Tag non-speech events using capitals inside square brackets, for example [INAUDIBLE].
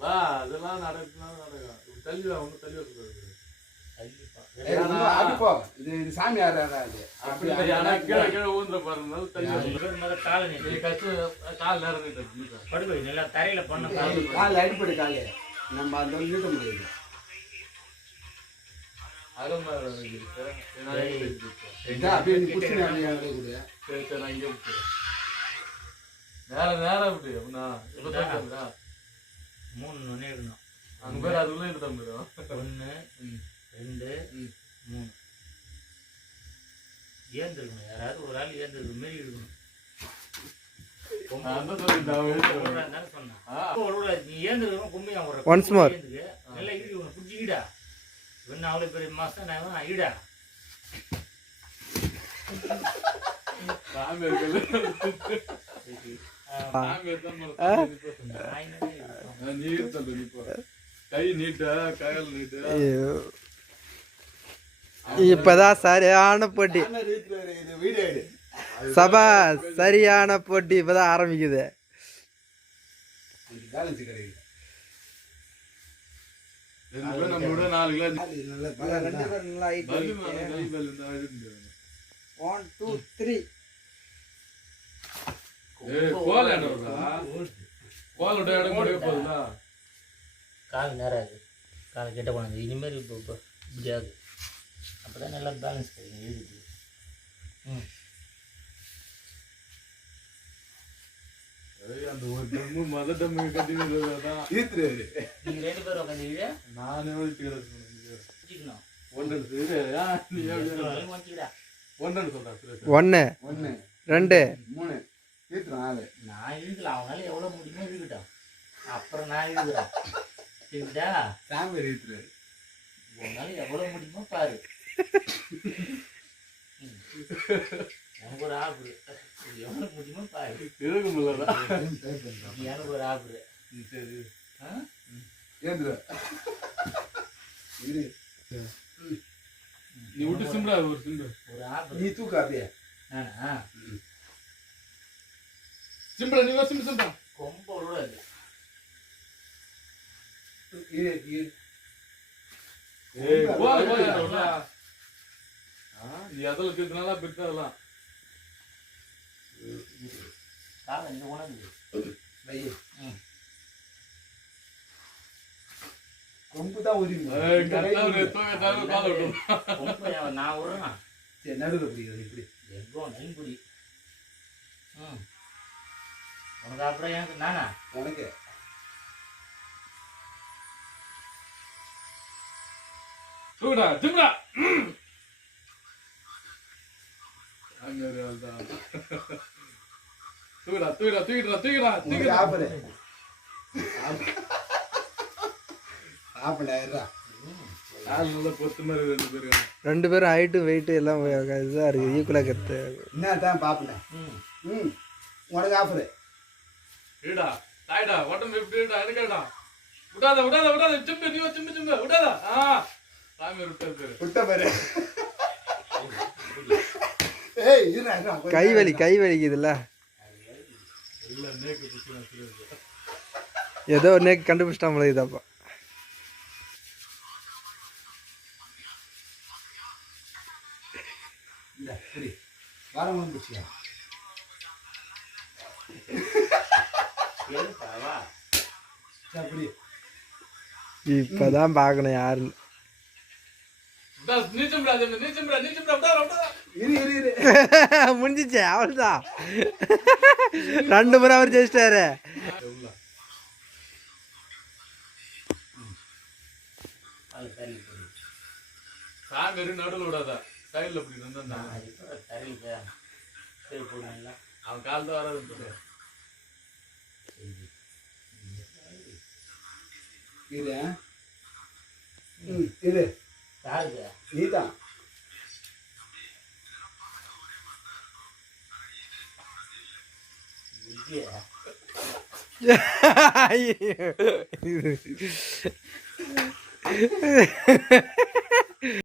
வா அதெல்லாம் நடக்கலாம் நடக்கும். தள்ளி வா ஒன்றும் தள்ளி வரக்கூடாது சாமி அடிப்படு காலு நம்ம அந்த நீட்ட முடியாது. அகமா நேரம் நேரம் விட்டு அப்படின்னா தான் மூணு மணி இருக்கணும் அங்கே பேர் அதுக்குள்ளே எடுத்து வந்துடும் ஒன்று ரெண்டு. மூணு. ஏந்திருக்கணும் யாராவது ஒரு ஆள் ஏந்திருக்க மாரி இருக்கணும். more. ஏந்திரு. நல்லா இடி உனக்கு பிடிச்சி ஈடா. என்ன அவ்வளோ பெரிய மாசம் நான் ஈடா. இப்பதான் சரியான போட்டி. சபா சரியான போட்டி இப்பதான் ஆரம்பிக்குது இதுக்கு balance கிடையாது. ரெண்டு பேரும் நம்ம விட நாலு kilo one two three goal? Goal? கால் நேரம் ஆகுது. காலை கிட்ட போனது இனிமேல் இப்போ இப்போ இப்படியாது அப்போ தான் நல்லா பேலன்ஸ் கிடைக்கும் எழுதிட்டு ம். ஏய், அந்த ஒரு டம்மு மத டம்மு. நீங்கள் ரெண்டு பேரும் உட்காந்து இழ நானே ஏன் நீ ஒன்று ஒண்ணு, ரெண்டு மூணு. ஆளு. நான் இழுக்கலாம் அவனால எவ்வளோ முடியுமோ இழுக்கட்டும் அப்புறம் நான் இழுக்கிறேன் சரிடா சாமி. உன்னால எவ்வளோ முடியுமோ பாரு. எனக்கு ஒரு ஆப்பு எவ்வளோ முடியுமோ பாரு இழுக்க முடியலடா. எனக்கு ஒரு ஆப்பு ம், சரி ஆ ஏந்துரு. இரு. நீ விட்டு சிம்பிளா ஒரு சிம்பிள் ஒரு ஆப்பு நீ தூக்கு அப்படியே. நானா? சிம்பிளா நீ ஒரு சிம்பிள் சிம்பிளா கொம்ப. ஏய் ஆ? நீ அதில் இருக்கிறதுனால பிடிச்சா அதெல்லாம். காலை இந்த உணவு வை. ம். கொம்பு தான் உரிமை. ஏய், இந்த கை கரெக்டா ஒரு உரிமை. தூக்க தவிர கால விட்டு கொம்ப நான் விடுறேன். சரி, நடுவுல பிடிக்கிறது இப்படி. எங்கோ நெல்புடி ம். உனக்கு அப்புறம் எனக்கு நானா? உனக்கு. தூக்குடா தான். தூக்குடா தூக்குடா தூக்கிடா தூக்கிடா உனக்கு தூக்கிடா ரெண்டு பேரும் ரெண்டு பேரும் ஹைட்டு வெயிட்டு எல்லாம் இதாக இருக்குது ஈக்குவலாக கருத்து என்னதான் பாப்பல. ம் ம். உனக்கு ஆஃபரு. இருடா தாய்டா உடம்பு எப்படி இருடா எடுக்கடா விடாத விடாத விடாத சிம்பு நீ சிம்பு சிம்பு விடாத ஆ சாமி விட்டாரு பேரு விட்ட பாரு. ஏய், இருடா, கை வலி. கை வலிக்குதுல்ல இல்ல நேக்கு புடிச்சு ஏதோ நேக்கு கண்டுபிடிச்சிட்டா போல இதாப்பா இந்தா, புடி. வாரங்களும். இப்பதான் பார்க்கணும் யாருன்னு. [LAUGHS] முடிஞ்சிச்சு அவ்வளோதான் ரெண்டு முறை அவர் ஜெயிச்சிட்டாரு. நடுவில் விடாத. நான் இப்போ தள்ளி போய் சரி போடுங்களா அவன் கால் தான் வராது இரு, ஆ. ம், இரு. யாருக்கு நீதான். விஜய் ஐயோ.